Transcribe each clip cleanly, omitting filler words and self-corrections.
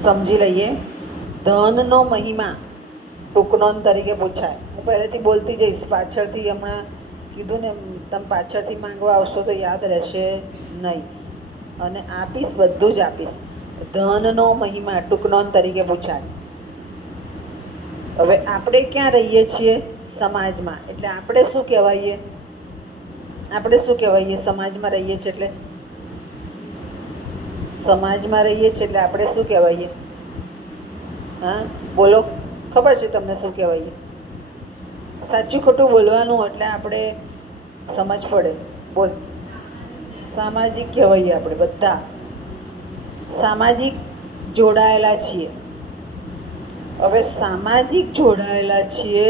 સમજી લઈએ. ધનનો મહિમા ટૂંકનોંધ તરીકે પૂછાય. હું પહેલેથી બોલતી જઈશ, પાછળથી હમણાં કીધું ને, તમે પાછળથી માંગવા આવશો તો યાદ રહેશે નહીં. અને આપીશ, બધું જ આપીશ. ધનનો મહિમા ટૂંકનોંધ તરીકે પૂછાય. હવે આપણે ક્યાં રહીએ છીએ? સમાજમાં. એટલે આપણે શું કહેવાઈએ? આપણે શું કહેવાઈએ? સમાજમાં રહીએ છીએ એટલે સમાજમાં રહીએ છીએ એટલે આપણે શું કહેવાઈએ? હા, બોલો. ખબર છે તમને શું કહેવાઈએ? સાચું ખોટું બોલવાનું, એટલે આપણે સમજ પડે. બોલ. સામાજિક કહેવાઈએ. આપણે બધા સામાજિક જોડાયેલા છીએ. હવે સામાજિક જોડાયેલા છીએ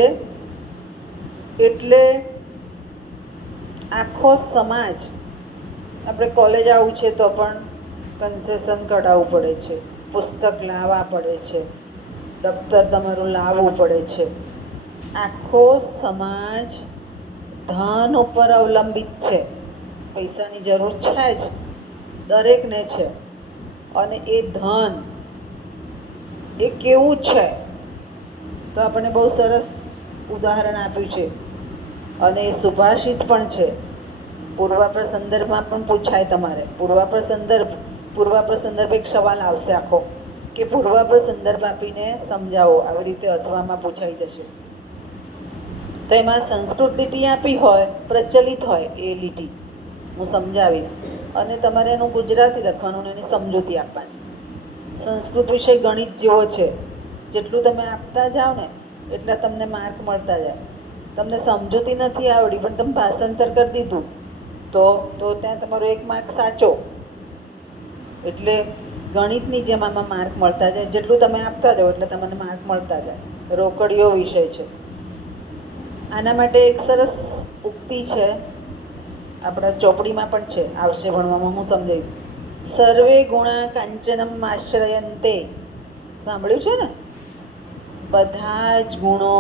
એટલે આખો સમાજ, આપણે કોલેજ આવવું છે તો પણ કન્સેશન કઢાવવું પડે છે, પુસ્તક લાવવા પડે છે, દફતર તમારું લાવવું પડે છે. આખો સમાજ ધન ઉપર અવલંબિત છે. પૈસાની જરૂર છે જ, દરેકને છે. અને એ ધન એ કેવું છે તો આપણને બહુ સરસ ઉદાહરણ આપ્યું છે. અને એ સુભાષિત પણ છે. પૂર્વાપર સંદર્ભમાં પણ પૂછાય તમારે. પૂર્વાપર સંદર્ભ એક સવાલ આવશે આખો, કે પૂર્વાપર સંદર્ભ આપીને સમજાવો. આવી રીતે અથવામાં પૂછાઈ જશે. તો એમાં સંસ્કૃત લીટી આપી હોય, પ્રચલિત હોય એ લીટી હું સમજાવીશ. અને તમારે એનું ગુજરાતી લખવાનું, એની સમજૂતી આપવાની. સંસ્કૃત વિષય ગણિત જેવો છે. જેટલું તમે આપતા જાઓ ને એટલા તમને માર્ક મળતા જાય. તમને સમજૂતી નથી આવડી પણ તમે ભાષાંતર કરી દીધું તો ત્યાં તમારો 1 માર્ક સાચો. એટલે ગણિતની જેમ આમાં માર્ક મળતા જાય. જેટલું તમે આપતા જાઓ એટલે તમને માર્ક મળતા જાય. રોકડીયો વિષય છે. આના માટે એક સરસ ઉક્તિ છે, આપણા ચોપડીમાં પણ છે, આવશે ભણવામાં, હું સમજાવીશ. સર્વે ગુણા કાંચનમ આશ્રયંતે. સાંભળ્યું છે ને? બધા જ ગુણો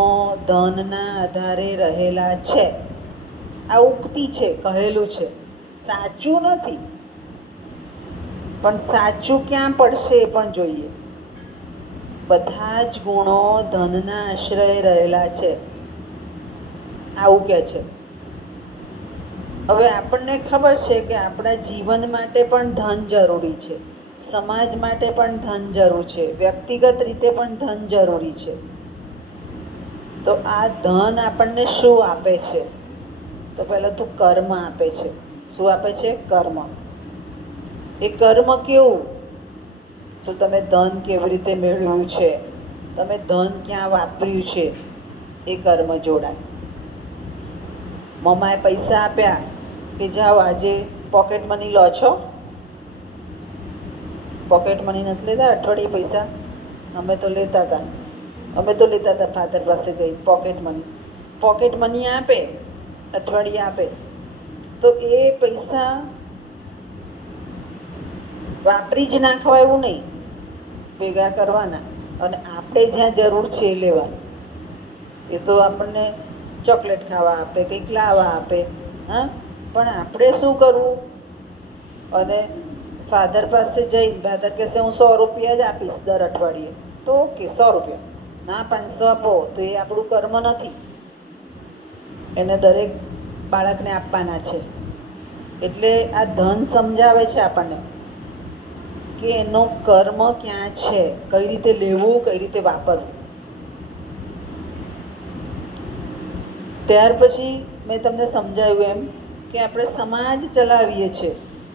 ધનના આધારે રહેલા છે. આ ઉક્તિ છે, કહેલું છે, સાચું નથી. પણ સાચું ક્યાં પડશે એ પણ જોઈએ. બધા જ ગુણો ધનના આશ્રય રહેલા છે, આવું કહે છે. હવે આપણને ખબર છે કે આપણા જીવન માટે પણ ધન જરૂરી છે, સમાજ માટે પણ ધન જરૂર છે, વ્યક્તિગત રીતે પણ ધન જરૂરી છે. તો આ ધન આપણને શું આપે છે? તો પહેલાં તો કર્મ આપે છે. શું આપે છે? કર્મ. એ કર્મ કેવું? તો તમે ધન કેવી રીતે મેળવ્યું છે, તમે ધન ક્યાં વાપર્યું છે, એ કર્મ જોડાય. મમ્માએ પૈસા આપ્યા કે જાઓ આજે પોકેટ મની લો છો? પોકેટ મની નથી લેતા અઠવાડિયે પૈસા? અમે તો લેતા હતા ફાધર પાસે જઈ પોકેટ મની આપે, અઠવાડિયે આપે. તો એ પૈસા વાપરી જ નાખવા એવું નહીં, ભેગા કરવાના અને આપણે જ્યાં જરૂર છે એ લેવાનું. એ તો આપણને ચોકલેટ ખાવા આપે, કંઈક લાવવા આપે, હા. પણ આપણે શું કરવું? અને ફાધર પાસે જઈ ફાધર કહેશે હું 100 રૂપિયા જ આપીશ દર અઠવાડિયે, તો ઓકે 100 રૂપિયા. ના 500 આપો તો એ આપણું કર્મ નથી. એને દરેક બાળકને આપવાના છે. એટલે આ ધન સમજાવે છે આપણને કે એનો કર્મ ક્યાં છે, કઈ રીતે લેવું, કઈ રીતે વાપરવું. ત્યાર પછી મેં તમને સમજાવ્યું એમ કે આપણે સમાજ ચલાવીએ છીએ.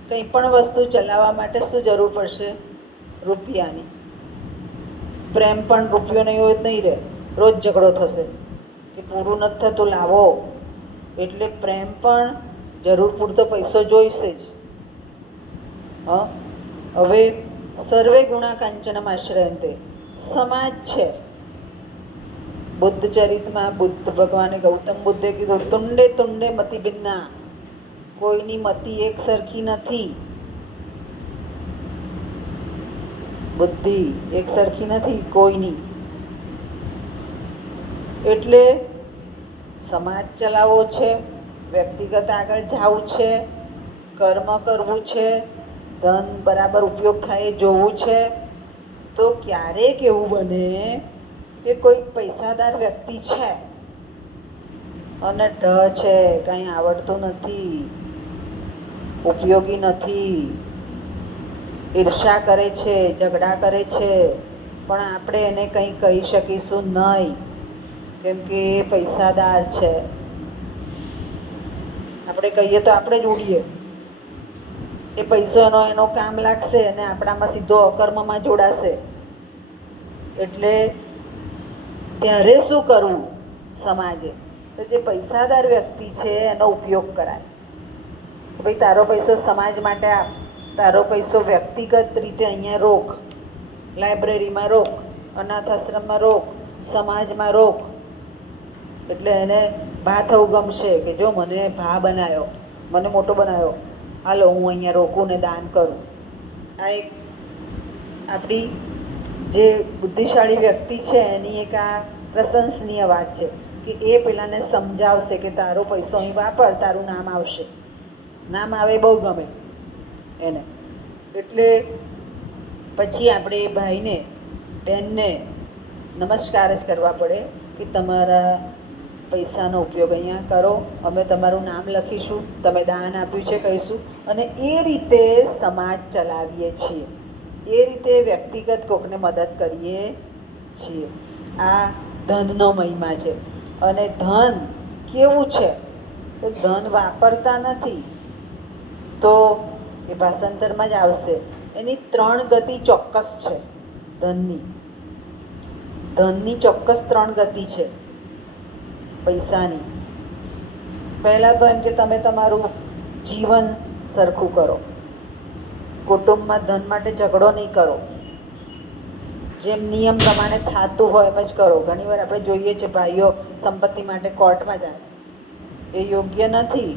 કંઈ પણ વસ્તુ ચલાવવા માટે શું જરૂર પડશે? રૂપિયાની. પ્રેમ પણ રૂપિયો નહીં હોય તો નહીં રહે, રોજ ઝઘડો થશે કે પૂરું નથી થતું, લાવો. એટલે પ્રેમ પણ જરૂર પૂરતો પૈસો જોઈશે જ. હવે સર્વે ગુણા કાંચનમ આશ્રયંતે, સમાજ છે. બુદ્ધ ચરિતમાં બુદ્ધ ભગવાને ગૌતમ બુદ્ધે કીધું તુંડે તુંડે મતિ ભિન્ના, કોઈની મતિ એક સરખી નથી, બુદ્ધિ એક સરખી નથી કોઈની. એટલે સમાજ ચલાવવો છે, વ્યક્તિગત આગળ જવું છે, કર્મ કરવું છે, ધન બરાબર ઉપયોગ થાય એ જોવું છે. તો ક્યારેક એવું બને કે કોઈ પૈસાદાર વ્યક્તિ છે અને છે, કંઈ આવડતું નથી, ઉપયોગી નથી, ઈર્ષા કરે છે, ઝઘડા કરે છે, પણ આપણે એને કંઈ કહી શકીશું નહીં, કેમ કે એ પૈસાદાર છે. આપણે કહીએ તો આપણે જ ઉડીએ. એ પૈસો એનો કામ લાગશે અને આપણામાં સીધો અકર્મમાં જોડાશે. એટલે ત્યારે શું કરવું સમાજે? તો જે પૈસાદાર વ્યક્તિ છે એનો ઉપયોગ કરાય. ભાઈ તારો પૈસો સમાજ માટે આપ, તારો પૈસો વ્યક્તિગત રીતે અહીંયા રોક, લાઇબ્રેરીમાં રોક, અનાથ આશ્રમમાં રોક, સમાજમાં રોક. એટલે એને ભા થવું ગમશે કે જો મને ભા બનાવ્યો, મને મોટો બનાવ્યો, હાલો હું અહીંયા રોકું ને દાન કરું. આ એક આપણી જે બુદ્ધિશાળી વ્યક્તિ છે એની એક આ પ્રશંસનીય વાત છે કે એ પેલાને સમજાવશે કે તારો પૈસો અહીં વાપર, તારું નામ આવશે. નામ આવે બહુ ગમે એને. એટલે પછી આપણે એ ભાઈને બહેનને નમસ્કાર જ કરવા પડે કે તમારા પૈસાનો ઉપયોગ અહીંયા કરો, અમે તમારું નામ લખીશું, તમે દાન આપ્યું છે કહીશું, અને એ રીતે સમાજ ચલાવીએ છીએ, એ રીતે વ્યક્તિગત કોકને મદદ કરીએ છીએ. આ ધનનો મહિમા છે. અને ધન કેવું છે? તો ધન વાપરતા નથી તો એ ભાષાંતરમાં જ આવશે. એની 3 ગતિ ચોક્કસ છે. ધનની ચોક્કસ 3 ગતિ છે પૈસાની. પહેલાં તો એમ કે તમે તમારું જીવન સરખું કરો, કુટુંબમાં ધન માટે ઝઘડો નહીં કરો, જેમ નિયમ પ્રમાણે થતું હોય એમ જ કરો. ઘણીવાર આપણે જોઈએ છે ભાઈઓ સંપત્તિ માટે કોર્ટમાં જાય, એ યોગ્ય નથી.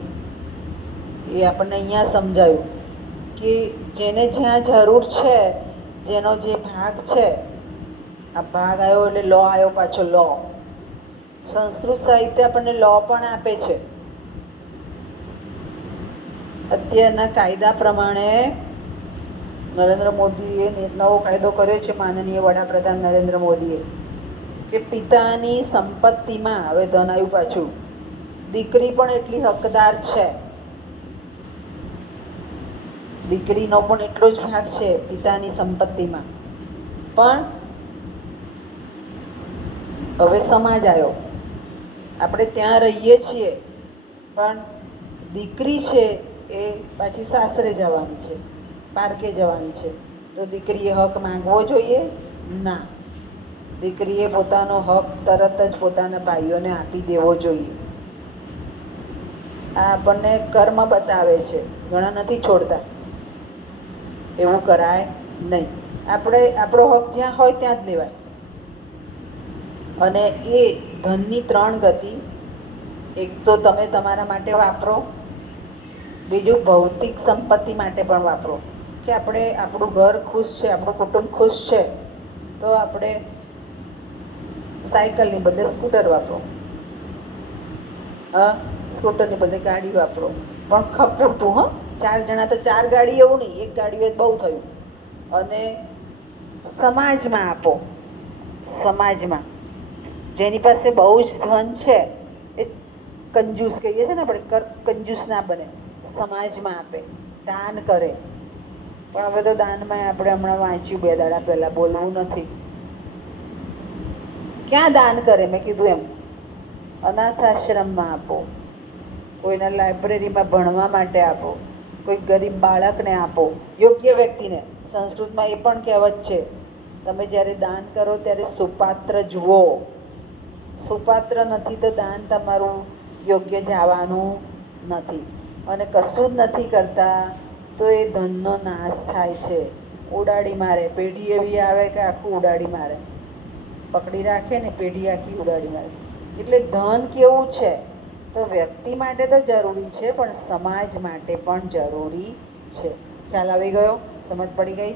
એ આપણને અહીંયા સમજાયું કે જેને જ્યાં જરૂર છે, જેનો જે ભાગ છે, આ ભાગ આવ્યો એટલે લો આવ્યો, પાછો લો. સંસ્કૃત સાહિત્ય આપણને લો પણ આપે છે. અત્યારના કાયદા પ્રમાણે નરેન્દ્ર મોદીએ નવો કાયદો કર્યો છે, માનનીય વડાપ્રધાન નરેન્દ્ર મોદીએ, કે પિતાની સંપત્તિમાં, હવે ધન આવ્યું પાછું, દીકરી પણ એટલી હકદાર છે. દીકરીનો પણ એટલો જ ભાગ છે પિતાની સંપત્તિમાં. પણ હવે સમાજ આવ્યો, આપણે ત્યાં રહીએ છીએ, પણ દીકરી છે એ પાછી સાસરે જવાની છે, પારકે જવાની છે. તો દીકરીએ હક માંગવો જોઈએ? ના. દીકરીએ પોતાનો હક તરત જ પોતાના ભાઈઓને આપી દેવો જોઈએ. આ આપણને કર્મ બતાવે છે, ઘણા નથી છોડતા. એવું કરાય નહીં. આપણો હક જ્યાં હોય ત્યાં જ લેવાય. અને એ ધનની 3 ગતિ, એક તો તમે તમારા માટે વાપરો, બીજું ભૌતિક સંપત્તિ માટે પણ વાપરો. કે આપણું ઘર ખુશ છે, આપણું કુટુંબ ખુશ છે, તો આપણે સાયકલની બદલે સ્કૂટર વાપરો, સ્કૂટરની બદલે ગાડી વાપરો, પણ ખપતું. 4 જણા તો 4 ગાડી, એવું નહીં, 1 ગાડી હોય બહુ થયું. અને સમાજમાં આપો. સમાજમાં જેની પાસે બહુ જ ધન છે એ કંજૂસ કહીએ છીએ ને આપણે, કંજૂસ ના બને, સમાજમાં આપે, દાન કરે. પણ હવે તો દાનમાં આપણે હમણાં વાંચ્યું 2 દાડા પહેલાં, બોલવું નથી. ક્યાં દાન કરે? મેં કીધું એમ, અનાથ આશ્રમમાં આપો, કોઈના લાઇબ્રેરીમાં ભણવા માટે આપો, કોઈ ગરીબ બાળકને આપો, યોગ્ય વ્યક્તિને. સંસ્કૃતમાં એ પણ કહેવત છે, તમે જ્યારે દાન કરો ત્યારે સુપાત્ર જુઓ. સુપાત્ર નથી તો દાન તમારું યોગ્ય જવાનું નથી. અને કશું જ નથી કરતા તો એ ધનનો નાશ થાય છે. ઉડાડી મારે, પેઢી એવી આવે કે આખું ઉડાડી મારે, પકડી રાખે ને પેઢી આખી ઉડાડી મારે. એટલે ધન કેવું છે? તો વ્યક્તિ માટે તો જરૂરી છે, પણ સમાજ માટે પણ જરૂરી છે. ખ્યાલ આવી ગયો? સમજ પડી ગઈ?